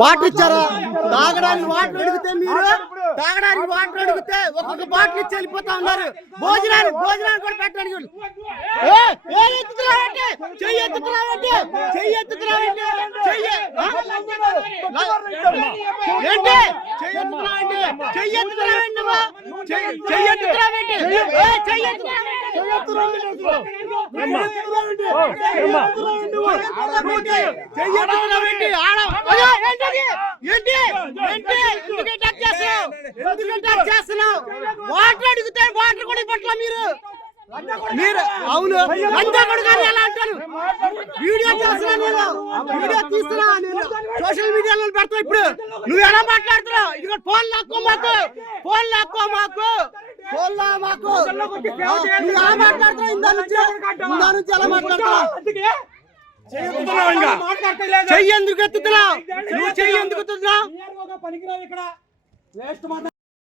Water ఇచ్చారా? తాగడానికి water అడిగితే ఒక్కొక్క బాటిల్ ఇచ్చి వెళ్ళిపోతా ఉన్నారు. భోజనానికి కూడా పెట్టడానికి వాటర్ అడిగితే వాటర్ కూడా ఇవ్వట్లా మీరు అవును లంచా కొడుకు ఎలా అంటారు? వీడియో చేస్తున్నా వీడియో తీస్తున్నా సోషల్ మీడియాలో పెడతా. ఇప్పుడు నువ్వు ఎలా మాట్లాడుతున్నావు? ఇది ఫోన్ లాక్కో మాకు నువ్వు ఎలా మాట్లాడుతున్నావు? ఇందా నుంచి ఎలా మాట్లాడుతున్నావు? చెయ్యి ఎందుకు ఎత్తుతున్నావు? నువ్వు చెయ్యి ఎందుకు ఎత్తుతున్నావు?